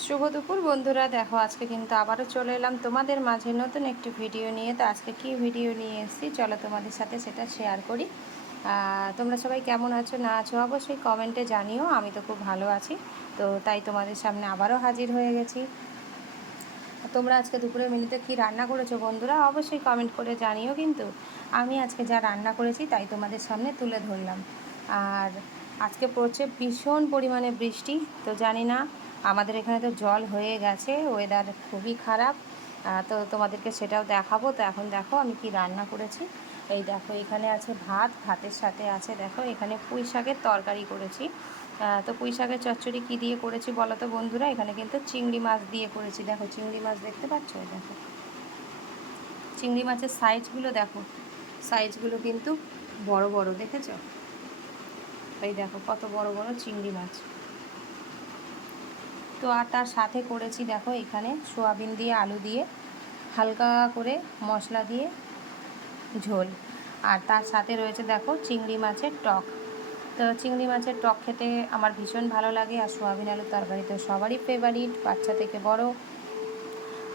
শুভ দুপুর বন্ধুরা, দেখো আজকে কিন্তু আবারও চলে এলাম তোমাদের মাঝে নতুন একটি ভিডিও নিয়ে। তো আজকে কি ভিডিও নিয়ে এসেছি চলো তোমাদের সাথে সেটা শেয়ার করি। তোমরা সবাই কেমন আছো না আছো অবশ্যই কমেন্টে জানিও। আমি তো খুব ভালো আছি, তো তাই তোমাদের সামনে আবারও হাজির হয়ে গেছি। তোমরা আজকে দুপুরের মেনুতে কী রান্না করেছো বন্ধুরা অবশ্যই কমেন্ট করে জানিও। কিন্তু আমি আজকে যা রান্না করেছি তাই তোমাদের সামনে তুলে ধরলাম। আর আজকে পড়ছে ভীষণ পরিমাণে বৃষ্টি, তো জানি না, আমাদের এখানে তো জল হয়ে গেছে, ওয়েদার খুবই খারাপ। তো তোমাদেরকে সেটাও দেখাবো। তো এখন দেখো আমি কি রান্না করেছি। এই দেখো এখানে আছে ভাত, ভাতের সাথে আছে দেখো এখানে পুঁই শাকের তরকারি করেছি। তো পুঁই শাকের চচ্চড়ি কী দিয়ে করেছি বলো তো বন্ধুরা, এখানে কিন্তু চিংড়ি মাছ দিয়ে করেছি। দেখো চিংড়ি মাছ দেখতে পাচ্ছ, দেখো চিংড়ি মাছের সাইজগুলো দেখো, সাইজগুলো কিন্তু বড় বড়, দেখেছো? এই দেখো কত বড় বড় চিংড়ি মাছ। তো আর তার সাথে করেছি দেখো এখানে সোয়াবিন দিয়ে আলু দিয়ে হালকা করে মশলা দিয়ে ঝোল। আর তার সাথে রয়েছে দেখো চিংড়ি মাছের টক। তো চিংড়ি মাছের টক খেতে আমার ভীষণ ভালো লাগে। আর সোয়াবিন আলুর তরকারি তো সবারই ফেভারিট, বাচ্চা থেকে বড়।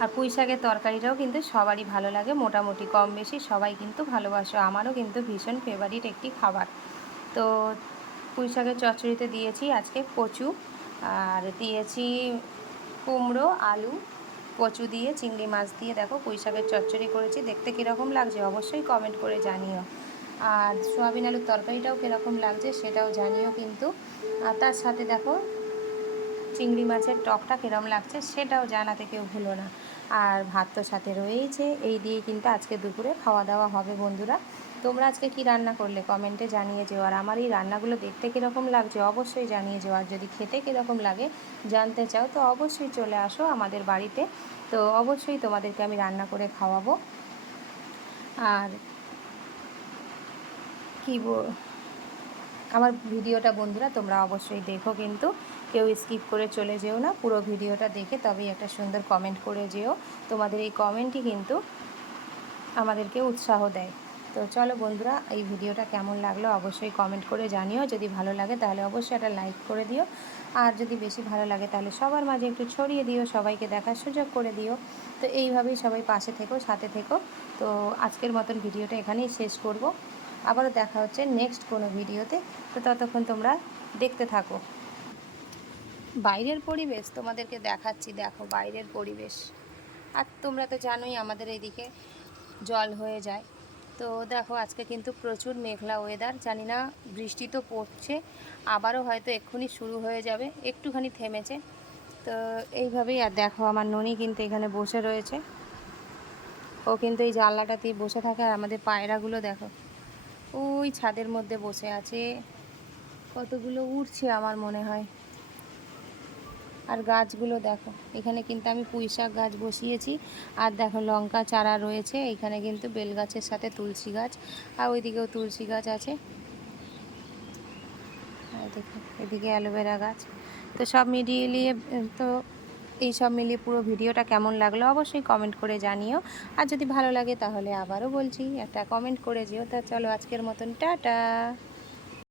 আর পুঁই শাকের তরকারিটাও কিন্তু সবারই ভালো লাগে, মোটামুটি কম বেশি সবাই কিন্তু ভালোবাসো। আমারও কিন্তু ভীষণ ফেভারিট একটি খাবার। তো পুঁই শাকের চচ্চড়িতে দিয়েছি আজকে কচু, আর দিয়েছি কুমড়ো আলু, কচু দিয়ে চিংড়ি মাছ দিয়ে দেখো পুঁই শাকের চচ্চড়ি করেছি। দেখতে কীরকম লাগছে অবশ্যই কমেন্ট করে জানিও। আর সোয়াবিন আলুর তরকারিটাও কীরকম লাগছে সেটাও জানিও কিন্তু। আর তার সাথে দেখো চিংড়ি মাছের টকটা কীরকম লাগছে সেটাও জানাতে কেউ ভুলো না। আর ভাত তো সাথে রয়েইছে, এই দিয়ে কিন্তু আজকে দুপুরে খাওয়া দাওয়া হবে বন্ধুরা। তোমরা আজকে কি রান্না করলে কমেন্টে জানিয়ে যেও। আর আমার এই রান্নাগুলো দেখতে কীরকম লাগছে অবশ্যই জানিয়ে যেও। আর যদি খেতে কীরকম লাগে জানতে চাও তো অবশ্যই চলে আসো আমাদের বাড়িতে, তো অবশ্যই তোমাদেরকে আমি রান্না করে খাওয়াবো। আর কী আমার ভিডিওটা বন্ধুরা তোমরা অবশ্যই দেখো, কিন্তু কেউ স্কিপ করে চলে যেও না, পুরো ভিডিওটা দেখে তবেই একটা সুন্দর কমেন্ট করে যেও। তোমাদের এই কমেন্টই কিন্তু আমাদেরকে উৎসাহ দেয়। তো চলো বন্ধুরা, এই ভিডিওটা কেমন লাগলো অবশ্যই কমেন্ট করে জানিও। যদি ভালো লাগে তাহলে অবশ্যই একটা লাইক করে দিও। আর যদি বেশি ভালো লাগে তাহলে সবার মাঝে একটু ছড়িয়ে দিও, সবাইকে দেখার সুযোগ করে দিও। তো এইভাবেই সবাই পাশে থেকো, সাথে থেকো। তো আজকের মতন ভিডিওটা এখানেই শেষ করব। আবারও দেখা হচ্ছে নেক্সট কোনো ভিডিওতে। তো ততক্ষণ তোমরা দেখতে থাকো। বাইরের পরিবেশ তোমাদেরকে দেখাচ্ছি, দেখো বাইরের পরিবেশ। আর তোমরা তো জানোই আমাদের এইদিকে জল হয়ে যায়। তো দেখো আজকে কিন্তু প্রচুর মেঘলা ওয়েদার, জানি না বৃষ্টি তো পড়ছে, আবারও হয়তো এক্ষুনি শুরু হয়ে যাবে, একটুখানি থেমেছে। তো এইভাবেই। আর দেখো আমার ননি কিন্তু এখানে বসে রয়েছে, ও কিন্তু এই জানলাটাতেই বসে থাকে। আর আমাদের পায়রাগুলো দেখো ওই ছাদের মধ্যে বসে আছে, কতগুলো উড়ছে আমার মনে হয়। আর গাছগুলো দেখো, এখানে কিন্তু আমি পুঁই শাক গাছ বসিয়েছি। আর দেখো লঙ্কা চারা রয়েছে এখানে, কিন্তু বেল গাছের সাথে তুলসী গাছ, আর ওইদিকেও তুলসী গাছ আছে। দেখো এদিকে অ্যালোভেরা গাছ। তো সব মিলিয়ে তো এই সব মিলিয়ে পুরো ভিডিওটা কেমন লাগলো অবশ্যই কমেন্ট করে জানিও। আর যদি ভালো লাগে তাহলে আবারও বলছি একটা কমেন্ট করে যেও। তা চলো আজকের মতন টাটা।